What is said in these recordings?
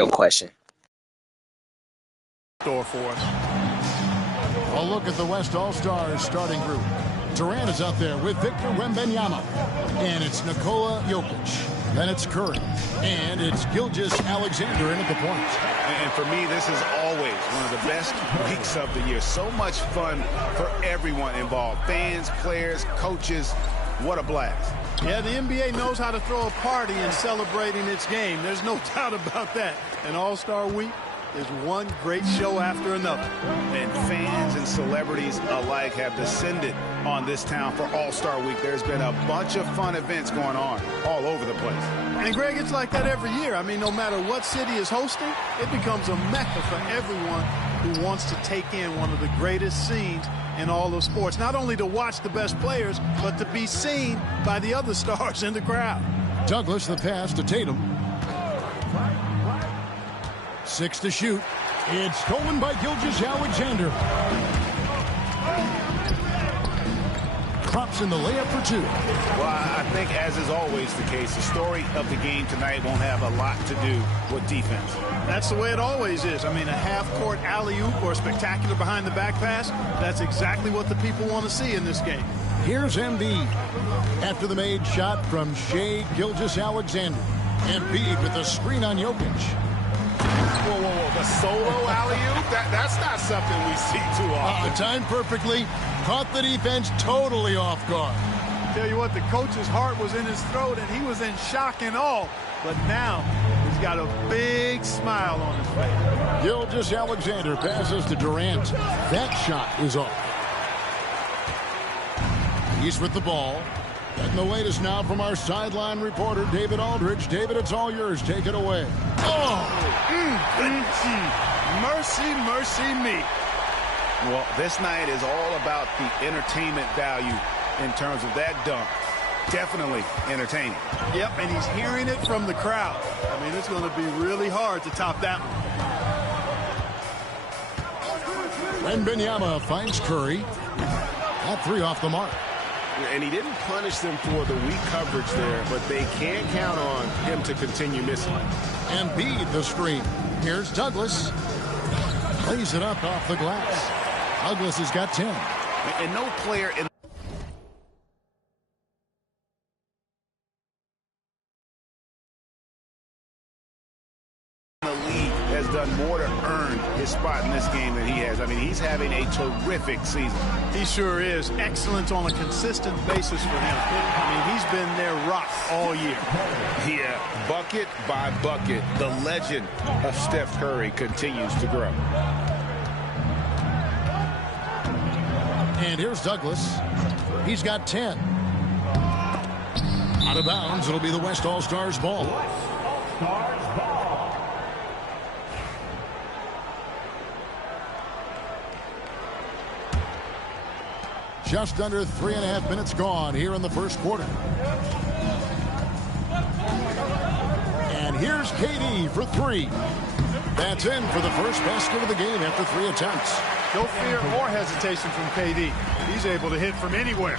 Real question. Store for us. A look at the West All-Stars starting group. Durant is out there with Victor Wembanyama. And it's Nikola Jokic. Then it's Curry. And it's Gilgeous-Alexander in at the point. And for me, this is always one of the best weeks of the year. So much fun for everyone involved. Fans, players, coaches. What a blast. Yeah, the NBA knows how to throw a party in celebrating its game. There's no doubt about that. And All-Star Week is one great show after another. And fans and celebrities alike have descended on this town for All-Star Week. There's been a bunch of fun events going on all over the place. And, Greg, it's like that every year. I mean, no matter what city is hosting, it becomes a mecca for everyone who wants to take in one of the greatest scenes in all of sports. Not only to watch the best players, but to be seen by the other stars in the crowd. Douglas, the pass to Tatum. 6 to shoot. It's stolen by Gilgeous-Alexander. Drops in the layup for 2. Well, I think, as is always the case, the story of the game tonight won't have a lot to do with defense. That's the way it always is. I mean, a half-court alley-oop or a spectacular behind-the-back pass, that's exactly what the people want to see in this game. Here's Embiid. After the made shot from Shai Gilgeous-Alexander. Embiid with a screen on Jokic. Whoa. The solo alley-oop? That's not something we see too often. Timed perfectly. Caught the defense totally off guard. Tell you what, the coach's heart was in his throat, and he was in shock and awe. But now he's got a big smile on his face. Gilgeous-Alexander passes to Durant. That shot is off. He's with the ball. And the latest now from our sideline reporter, David Aldridge. David, it's all yours. Take it away. Mercy me. Well, this night is all about the entertainment value in terms of that dunk. Definitely entertaining. Yep, and he's hearing it from the crowd. I mean, it's going to be really hard to top that one. Wembanyama finds Curry. That 3 off the mark. And he didn't punish them for the weak coverage there, but they can't count on him to continue missing. Embiid the screen. Here's Douglas. Plays it up off the glass. Douglas has got 10. And no player in the league has done more to earn his spot in this game than he has. I mean, he's having a terrific season. He sure is. Excellent on a consistent basis for him. I mean, he's been their rock all year. Yeah, bucket by bucket, the legend of Steph Curry continues to grow. And here's Douglas. He's got 10. Out of bounds, it'll be the West All-Stars ball. Just under 3.5 minutes gone here in the first quarter. And here's KD for 3. That's in for the first basket of the game after 3 attempts. No fear or hesitation from KD. He's able to hit from anywhere.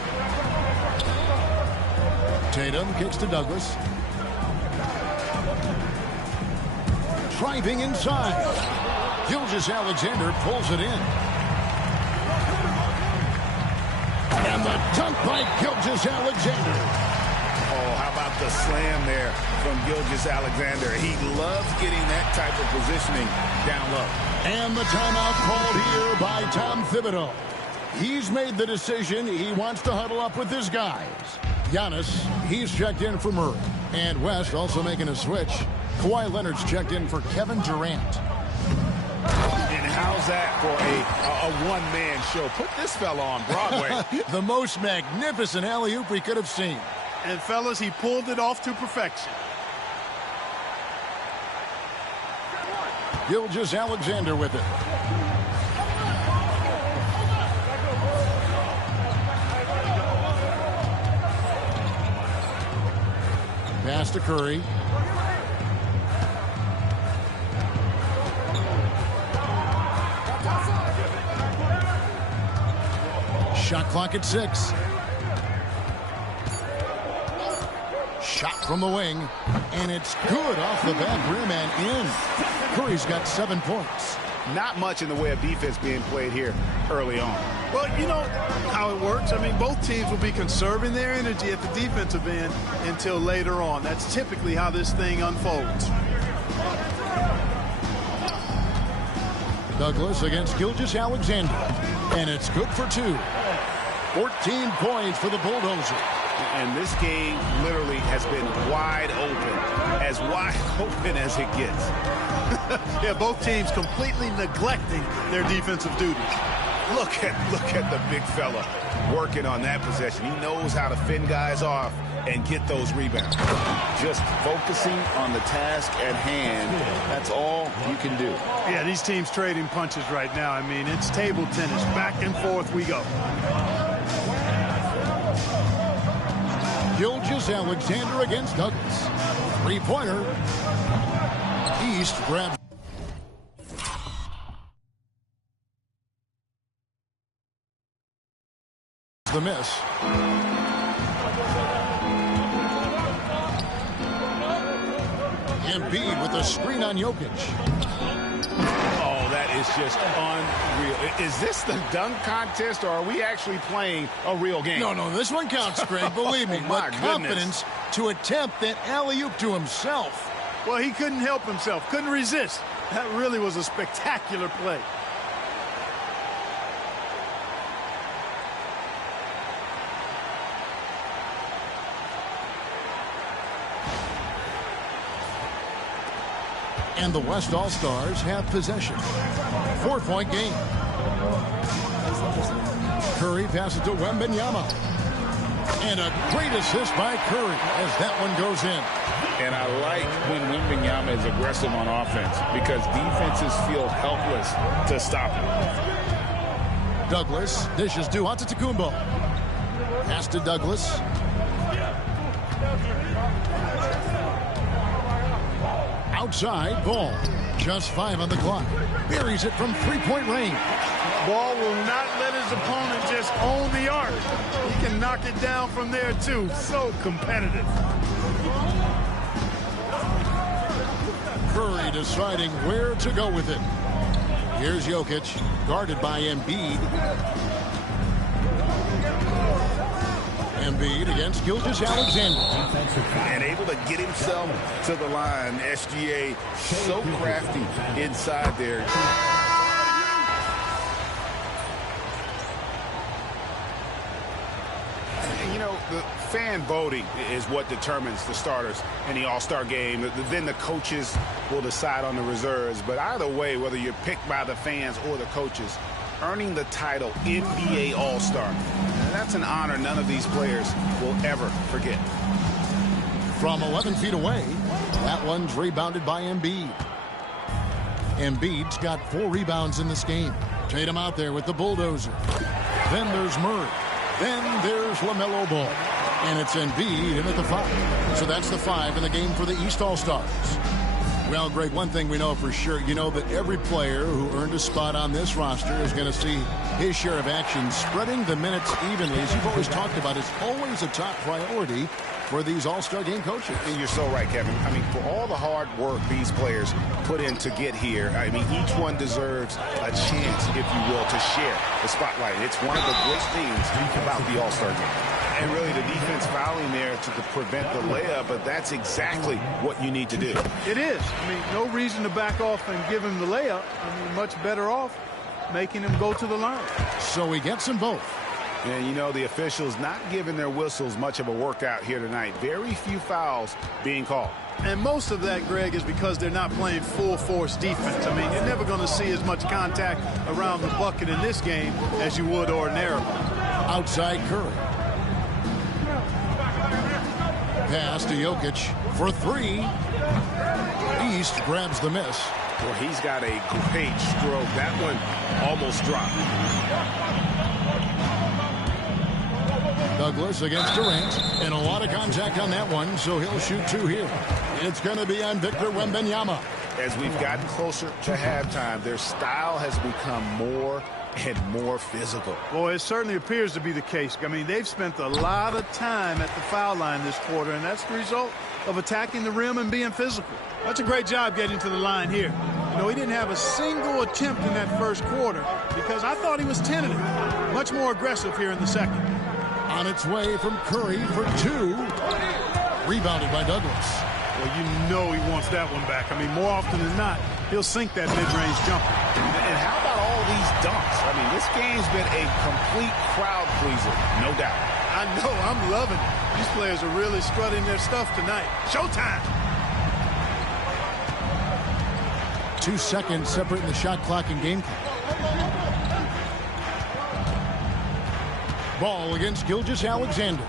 Tatum kicks to Douglas. Driving inside. Gilgeous-Alexander pulls it in. And the dunk by Gilgeous-Alexander. Oh, how about the slam there from Gilgeous-Alexander? He loves getting that type of positioning down low. And the timeout called here by Tom Thibodeau. He's made the decision. He wants to huddle up with his guys. Giannis, he's checked in for Murray. And West also making a switch. Kawhi Leonard's checked in for Kevin Durant. And how's that for a one-man show? Put this fella on Broadway. The most magnificent alley-oop we could have seen. And, fellas, he pulled it off to perfection. Gilgeous-Alexander with it. Pass to Curry. Shot clock at 6. Shot from the wing, and it's good off the back rim and in. Curry's got 7 points. Not much in the way of defense being played here early on. Well, you know how it works. I mean, both teams will be conserving their energy at the defensive end until later on. That's typically how this thing unfolds. Douglas against Gilgeous-Alexander, and it's good for 2. 14 points for the Bulldozer. And this game literally has been wide open as it gets. Yeah, both teams completely neglecting their defensive duties. Look at the big fella working on that possession. He knows how to fend guys off and get those rebounds. Just focusing on the task at hand, that's all you can do. Yeah, these teams trading punches right now. I mean, it's table tennis. Back and forth we go. Gilgeous-Alexander against Douglas. 3-pointer. East grabs the miss. Embiid with a screen on Jokic. Oh, that is just unreal. Is this the dunk contest, or are we actually playing a real game? No, this one counts, Greg. Believe me. Oh, my but confidence to attempt that alley-oop to himself. Well, he couldn't help himself. Couldn't resist. That really was a spectacular play. And the West All-Stars have possession. 4-point game. Curry passes to Wembanyama. And a great assist by Curry as that one goes in. And I like when Wembanyama is aggressive on offense because defenses feel helpless to stop him. Douglas dishes to Antetokounmpo. Pass to Douglas. Outside, Ball. Just 5 on the clock. Buries it from 3-point range. Ball will not let his opponent just own the arc. He can knock it down from there, too. So competitive. Curry deciding where to go with it. Here's Jokic, guarded by Embiid. Embiid against Gilgeous-Alexander. And able to get himself to the line. SGA so crafty inside there. And, you know, the fan voting is what determines the starters in the All-Star game. Then the coaches will decide on the reserves. But either way, whether you're picked by the fans or the coaches, earning the title NBA All-Star, that's an honor none of these players will ever forget. From 11 feet away, that one's rebounded by Embiid. Embiid's got 4 rebounds in this game. Tatum out there with the bulldozer. Then there's Murray. Then there's LaMelo Ball. And it's Embiid in at the 5. So that's the 5 in the game for the East All-Stars. Well, Greg, one thing we know for sure, you know that every player who earned a spot on this roster is going to see his share of action. Spreading the minutes evenly, as you've always talked about, is always a top priority for these All-Star game coaches. And you're so right, Kevin. I mean, for all the hard work these players put in to get here, I mean, each one deserves a chance, if you will, to share the spotlight. It's one of the great things about the All-Star game. And really the defense fouling there to prevent the layup, but that's exactly what you need to do. It is. I mean, no reason to back off and give him the layup. I mean, much better off making him go to the line. So he gets them both. And, you know, the officials not giving their whistles much of a workout here tonight. Very few fouls being called. And most of that, Greg, is because they're not playing full-force defense. I mean, you're never going to see as much contact around the bucket in this game as you would ordinarily. Outside Curry. Pass to Jokic for 3. East grabs the miss. Well, he's got a great stroke. That one almost dropped. Douglas against Durant, and a lot of contact on that one, so he'll shoot 2 here. It's going to be on Victor Wembanyama. As we've gotten closer to halftime, their style has become more and more physical. Boy, it certainly appears to be the case. I mean, they've spent a lot of time at the foul line this quarter, and that's the result of attacking the rim and being physical. That's a great job getting to the line here. You know, he didn't have a single attempt in that first quarter because I thought he was tentative. Much more aggressive here in the second. On its way from Curry for 2. Rebounded by Douglas. Well, you know he wants that one back. I mean, more often than not, he'll sink that mid-range jumper. And how about all these dunks? I mean, this game's been a complete crowd pleaser, no doubt. I know, I'm loving it. These players are really strutting their stuff tonight. Showtime! 2 seconds separating the shot clock and game clock. Ball against Gilgeous-Alexander.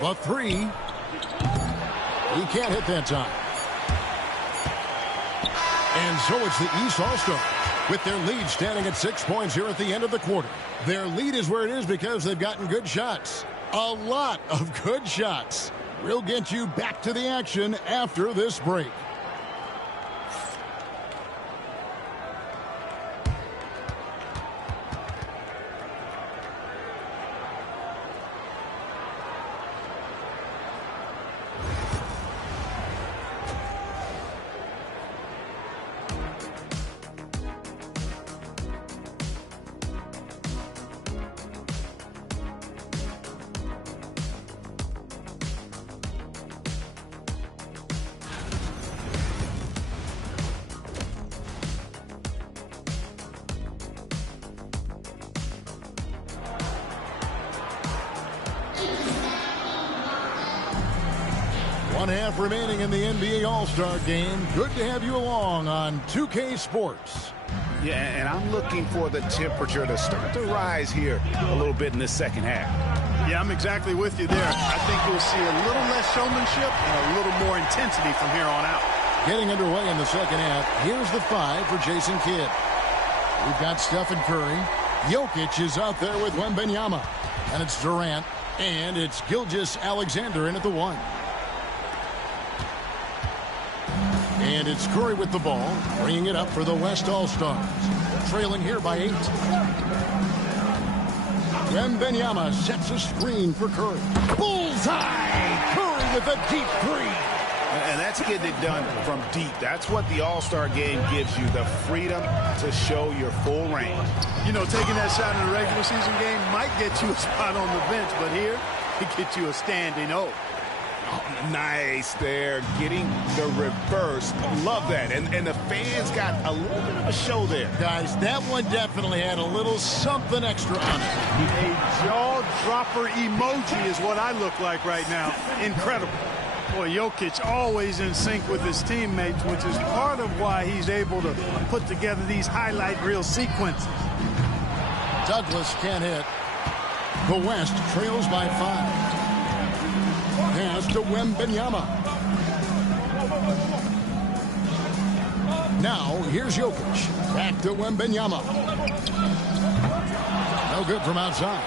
The 3. He can't hit that time. And so it's the East All-Star with their lead standing at 6 points here at the end of the quarter. Their lead is where it is because they've gotten good shots. A lot of good shots. We'll get you back to the action after this break. One half remaining in the NBA All-Star game. Good to have you along on 2K Sports. Yeah, and I'm looking for the temperature to start to rise here a little bit in the second half. Yeah, I'm exactly with you there. I think you'll see a little less showmanship and a little more intensity from here on out. Getting underway in the second half. Here's the 5 for Jason Kidd. We've got Stephen Curry. Jokic is out there with Wembanyama. And it's Durant. And it's Gilgeous-Alexander in at the 1. And it's Curry with the ball, bringing it up for the West All-Stars. Trailing here by 8. Wembanyama sets a screen for Curry. Bullseye! Curry with a deep 3. And that's getting it done from deep. That's what the All-Star game gives you, the freedom to show your full range. You know, taking that shot in a regular season game might get you a spot on the bench, but here, it gets you a standing O. Nice there, getting the reverse. Love that. And the fans got a little bit of a show there. Guys, that one definitely had a little something extra on it. A jaw-dropper emoji is what I look like right now. Incredible. Boy, Jokic always in sync with his teammates, which is part of why he's able to put together these highlight reel sequences. Douglas can't hit. The West trails by 5. Pass to Wembanyama. Now, here's Jokic. Back to Wembanyama. No good from outside.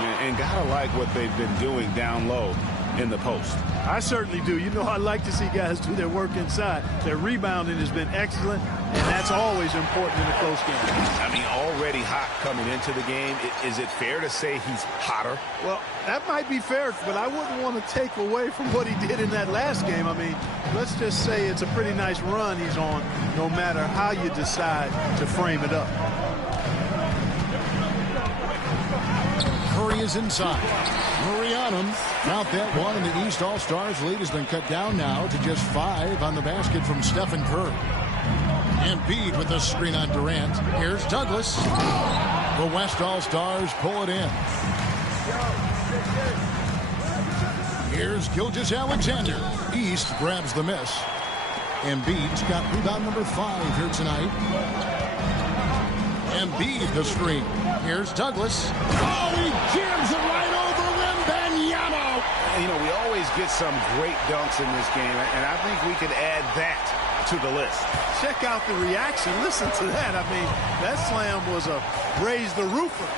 And gotta like what they've been doing down low in the post. I certainly do. You know, I like to see guys do their work inside. Their rebounding has been excellent, and that's always important in a close game. I mean, already hot coming into the game. Is it fair to say he's hotter? Well, that might be fair, but I wouldn't want to take away from what he did in that last game. I mean, let's just say it's a pretty nice run he's on, no matter how you decide to frame it up. Curry is inside. Murray on him. Count that one, and the East All-Stars lead has been cut down now to just 5 on the basket from Stephen Curry. Embiid with the screen on Durant. Here's Douglas. The West All-Stars pull it in. Here's Gilgeous-Alexander. East grabs the miss. Embiid's got rebound number 5 here tonight. Embiid the screen. Here's Douglas. Oh, he jams it right over Wembanyama. You know, we always get some great dunks in this game, and I think we could add that to the list. Check out the reaction. Listen to that. I mean, that slam was a raise the roofer.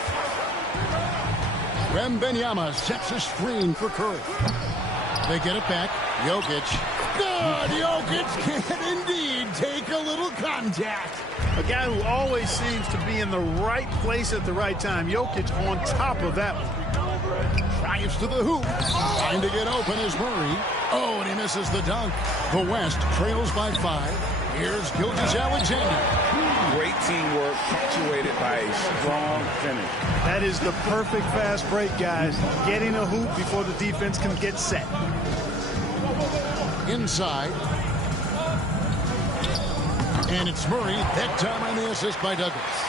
Wembanyama sets a screen for Curry. They get it back. Jokic. Good. Jokic can indeed take a little contact. A guy who always seems to be in the right place at the right time. Jokic on top of that one. Drives to the hoop. Trying to get open is Murray. Oh, and he misses the dunk. The West trails by 5. Here's Gilgeous-Alexander. Great teamwork punctuated by a strong finish. That is the perfect fast break, guys. Getting a hoop before the defense can get set. Inside. And it's Murray. That time on the assist by Douglas.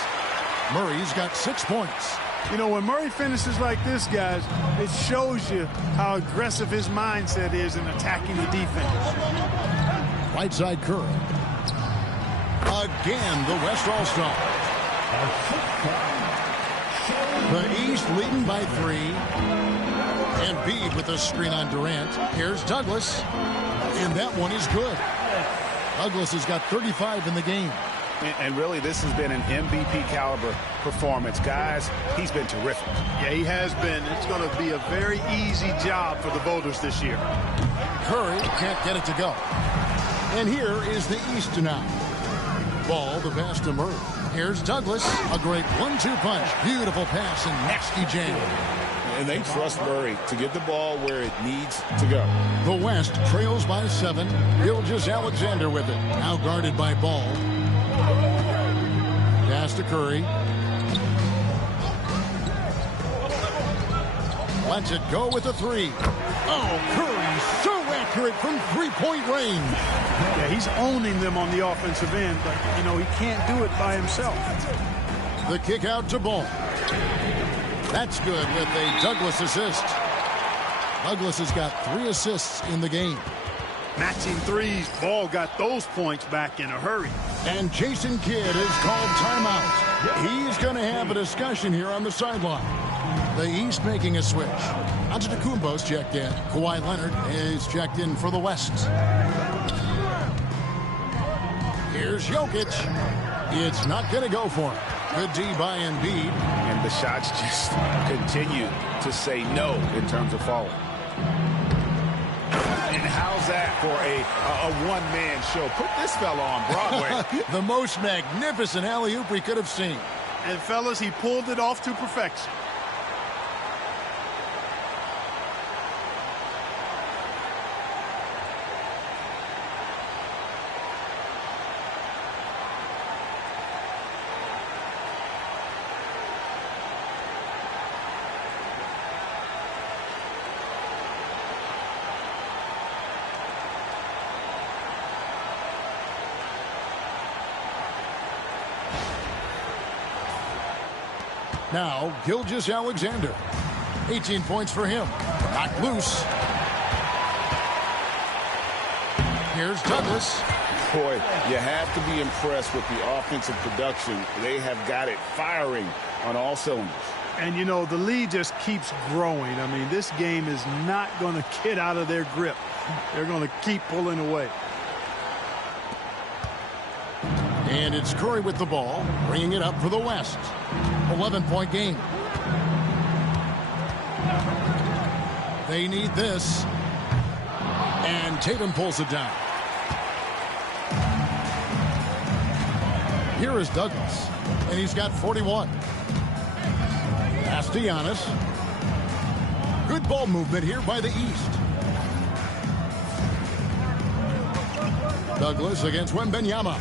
Murray's got 6 points. You know, when Murray finishes like this, guys, it shows you how aggressive his mindset is in attacking the defense. Right side Curry. Again, the West All-Star. The East leading by 3. Embiid with a screen on Durant. Here's Douglas. And that one is good. Douglas has got 35 in the game. And really, this has been an MVP caliber performance. Guys, he's been terrific. Yeah, he has been. It's going to be a very easy job for the voters this year. Curry can't get it to go. And here is the East now. Ball, the pass to Murray. Here's Douglas. A great 1-2 punch. Beautiful pass and nasty jam. And they trust Murray to get the ball where it needs to go. The West trails by 7. Gilgeous-Alexander with it. Now guarded by Ball. Pass to Curry. Lets it go with a 3. Oh, Curry so accurate from three-point range. Yeah, he's owning them on the offensive end, but, you know, he can't do it by himself. The kick out to Ball. That's good with a Douglas assist. Douglas has got 3 assists in the game. Matching threes. Ball got those points back in a hurry. And Jason Kidd is called timeout. He's going to have a discussion here on the sideline. The East making a switch. Antetokounmpo's checked in. Kawhi Leonard is checked in for the West. Here's Jokic. It's not going to go for him. Good D by Embiid. And the shots just continue to say no in terms of falling. And how's that for a one-man show? Put this fella on Broadway. The most magnificent alley-oop we could have seen. And, fellas, he pulled it off to perfection. Now, Gilgeous-Alexander. 18 points for him. Knocked loose. Here's Douglas. Boy, you have to be impressed with the offensive production. They have got it firing on all cylinders. And, you know, the lead just keeps growing. I mean, this game is not going to get out of their grip. They're going to keep pulling away. And it's Curry with the ball, bringing it up for the West. 11-point game. They need this. And Tatum pulls it down. Here is Douglas. And he's got 41. Pass to Giannis. Good ball movement here by the East. Douglas against Wembanyama.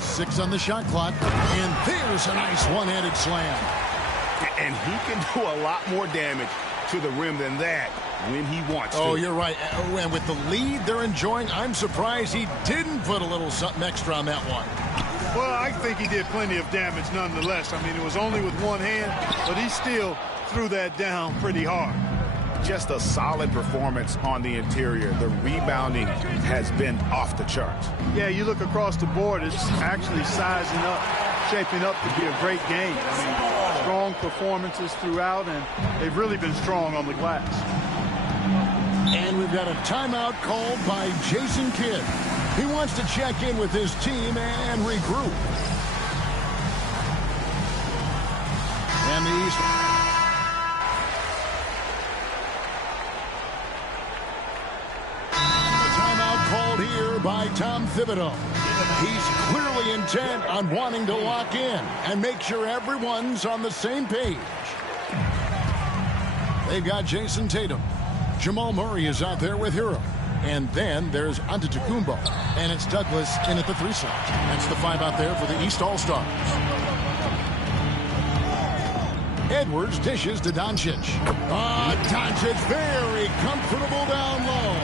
6 on the shot clock. And there's a nice one-handed slam. And he can do a lot more damage to the rim than that when he wants to. Oh, you're right. And with the lead they're enjoying, I'm surprised he didn't put a little something extra on that one. Well, I think he did plenty of damage nonetheless. I mean, it was only with one hand, but he still threw that down pretty hard. Just a solid performance on the interior. The rebounding has been off the charts. Yeah, you look across the board, it's actually sizing up, shaping up to be a great game. I mean, strong performances throughout, and they've really been strong on the glass. And we've got a timeout called by Jason Kidd. He wants to check in with his team and regroup. And the East. here by Tom Thibodeau. He's clearly intent on wanting to lock in and make sure everyone's on the same page. They've got Jason Tatum. Jamal Murray is out there with Hero. And then there's Antetokounmpo. And it's Douglas in at the 3 slot. That's the 5 out there for the East All-Stars. Edwards dishes to Doncic. Doncic very comfortable down low.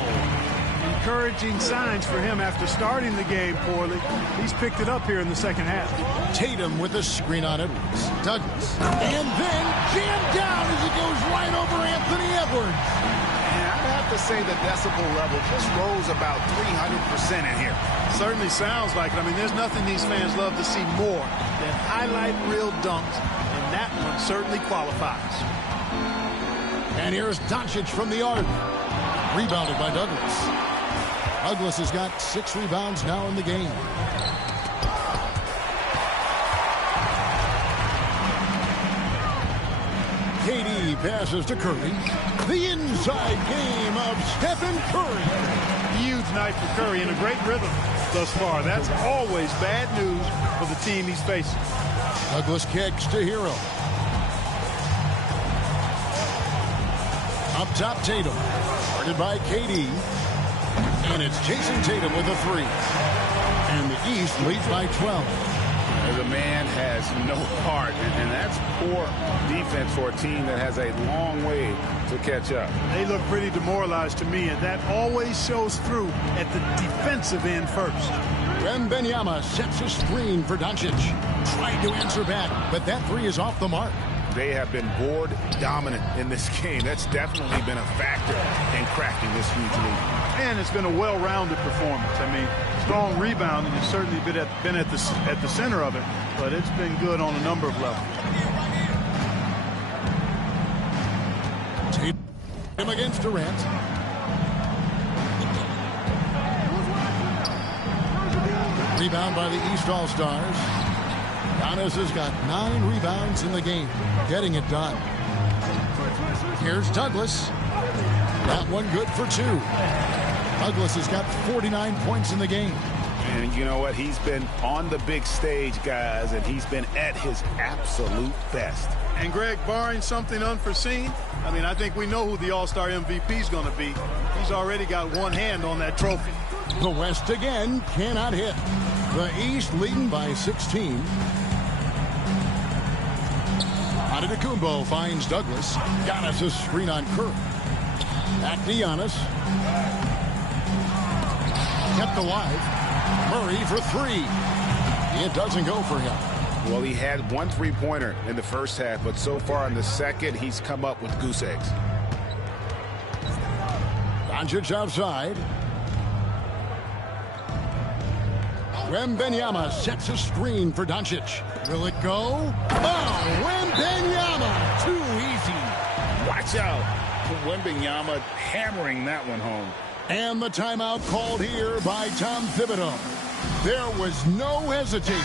Encouraging signs for him after starting the game poorly. He's picked it up here in the second half. Tatum with a screen on Edwards. Douglas. And then jammed down as it goes right over Anthony Edwards. I'd have to say the decibel level just rose about 300% in here. Certainly sounds like it. I mean, there's nothing these fans love to see more than highlight reel dunks, and that one certainly qualifies. And here's Doncic from the arc. Rebounded by Douglas. Douglas has got 6 rebounds now in the game. KD passes to Curry. The inside game of Stephen Curry. Huge night for Curry and a great rhythm thus far. That's always bad news for the team he's facing. Douglas kicks to Hero. Up top, Tatum. Guarded by KD. And it's Jason Tatum with a 3. And the East leads by 12. The man has no heart, and that's poor defense for a team that has a long way to catch up. They look pretty demoralized to me, and that always shows through at the defensive end first. Wembanyama sets a screen for Doncic. Tried to answer back, but that 3 is off the mark. They have been board dominant in this game. That's definitely been a factor in cracking this huge lead. And it's been a well-rounded performance. I mean, strong rebounding has certainly been at the center of it, but it's been good on a number of levels. Tatum against Durant. Rebound by the East All-Stars. Giannis has got 9 rebounds in the game, getting it done. Here's Douglas. That one good for 2. Douglas has got 49 points in the game. And you know what? He's been on the big stage, guys, and he's been at his absolute best. And, Greg, barring something unforeseen, I mean, I think we know who the All-Star MVP is going to be. He's already got one hand on that trophy. The West again cannot hit. The East leading by 16. Antetokounmpo finds Douglas. Giannis a screen on Curry. Back to Giannis. Kept alive. Murray for 3. It doesn't go for him. Well, he had 1 3-pointer in the first half, but so far in the second, he's come up with goose eggs. Doncic outside. Wembanyama sets a screen for Doncic. Will it go? Oh, Wembanyama! Too easy. Watch out. Wembanyama hammering that one home. And the timeout called here by Tom Thibodeau. There was no hesitating.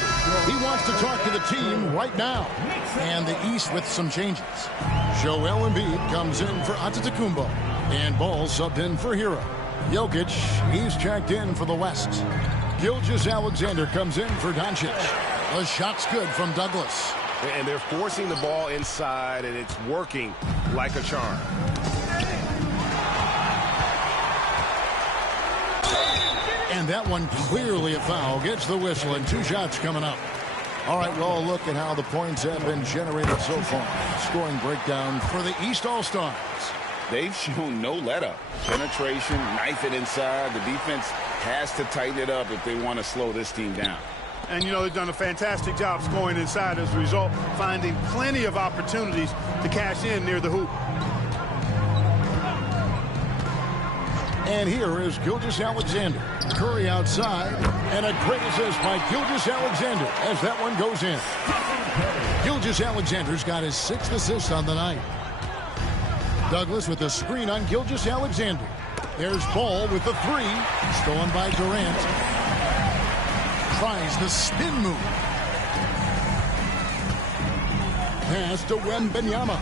He wants to talk to the team right now. And the East with some changes. Joel Embiid comes in for Antetokounmpo. And Ball subbed in for Hero. Jokic, he's checked in for the West. Gilgeous-Alexander comes in for Doncic. The shot's good from Douglas. And they're forcing the ball inside, and it's working like a charm. And that one clearly a foul. Gets the whistle, and 2 shots coming up. All right, well, look at how the points have been generated so far. Scoring breakdown for the East All-Stars. They've shown no let-up. Penetration, knife it inside. The defense has to tighten it up if they want to slow this team down. And, you know, they've done a fantastic job scoring inside as a result, finding plenty of opportunities to cash in near the hoop. And here is Gilgeous-Alexander. Curry outside, and a great assist by Gilgeous-Alexander as that one goes in. Gilgeous-Alexander's got his 6th assist on the night. Douglas with the screen on Gilgeous-Alexander. There's Ball with the 3, stolen by Durant. Tries the spin move. Pass to Wembanyama.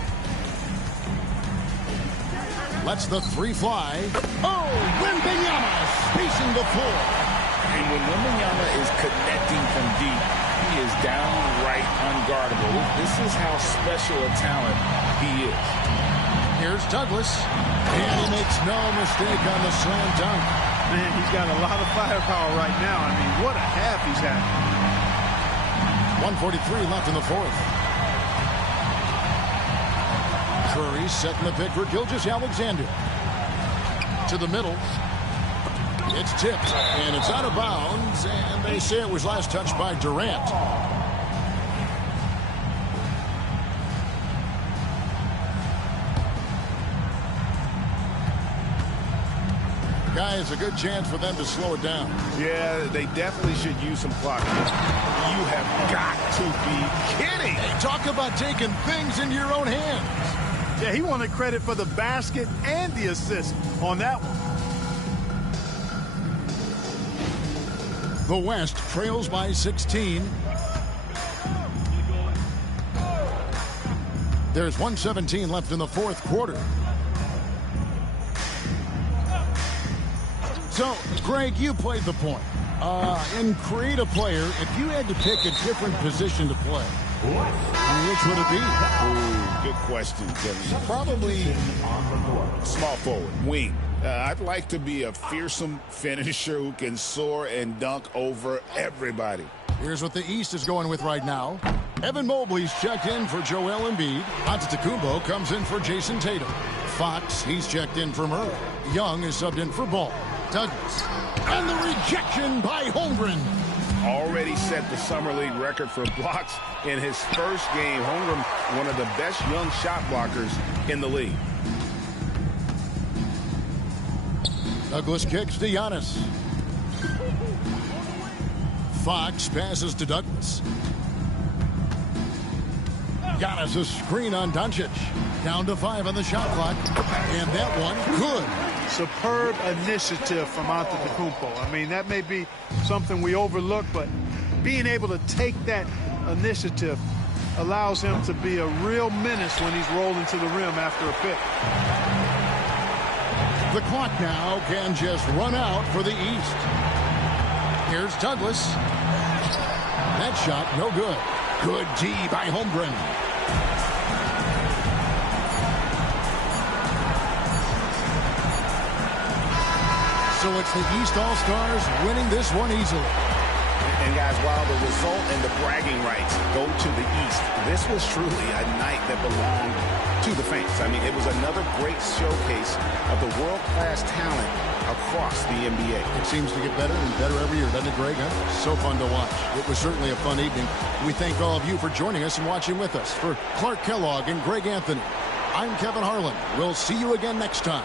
Lets the 3 fly. Oh, Wembanyama spacing the floor. when Wembanyama is connecting from deep, he is downright unguardable. This is how special a talent he is. Here's Douglas, and he makes no mistake on the slam dunk. Man, he's got a lot of firepower right now. I mean, what a half he's had. 1:43 left in the fourth. Curry setting the pick for Gilgeous-Alexander. To the middle. It's tipped, and it's out of bounds, and they say it was last touched by Durant. Guys, a good chance for them to slow it down. Yeah, they definitely should use some clock. You have got to be kidding. Hey, talk about taking things into your own hands. Yeah, he wanted credit for the basket and the assist on that one. The West trails by 16. There's 1:17 left in the fourth quarter. So, Greg, you played the point. In create a player, if you had to pick a different position to play, which would it be? Ooh, good question, Kevin. Probably small forward, wing. I'd like to be a fearsome finisher who can soar and dunk over everybody. Here's what the East is going with right now. Evan Mobley's checked in for Joel Embiid. Antetokounmpo comes in for Jason Tatum. Fox, he's checked in for Murray. Young is subbed in for Ball. Douglas. And the rejection by Holmgren. Already set the Summer League record for blocks in his first game. Holmgren, one of the best young shot blockers in the league. Douglas kicks to Giannis. Fox passes to Douglas. Giannis a screen on Doncic. Down to 5 on the shot clock. And that one, good. Superb initiative from Antetokounmpo. I mean, that may be something we overlook, but being able to take that initiative allows him to be a real menace when he's rolling to the rim after a pick. The clock now can just run out for the East. Here's Douglas. That shot, no good. Good D by Holmgren. So it's the East All-Stars winning this one easily. And guys, while the result and the bragging rights go to the East, this was truly a night that belonged to the fans. I mean, it was another great showcase of the world-class talent across the NBA. It seems to get better and better every year, doesn't it, Greg? Huh? So fun to watch. It was certainly a fun evening. We thank all of you for joining us and watching with us. For Clark Kellogg and Greg Anthony, I'm Kevin Harlan. We'll see you again next time.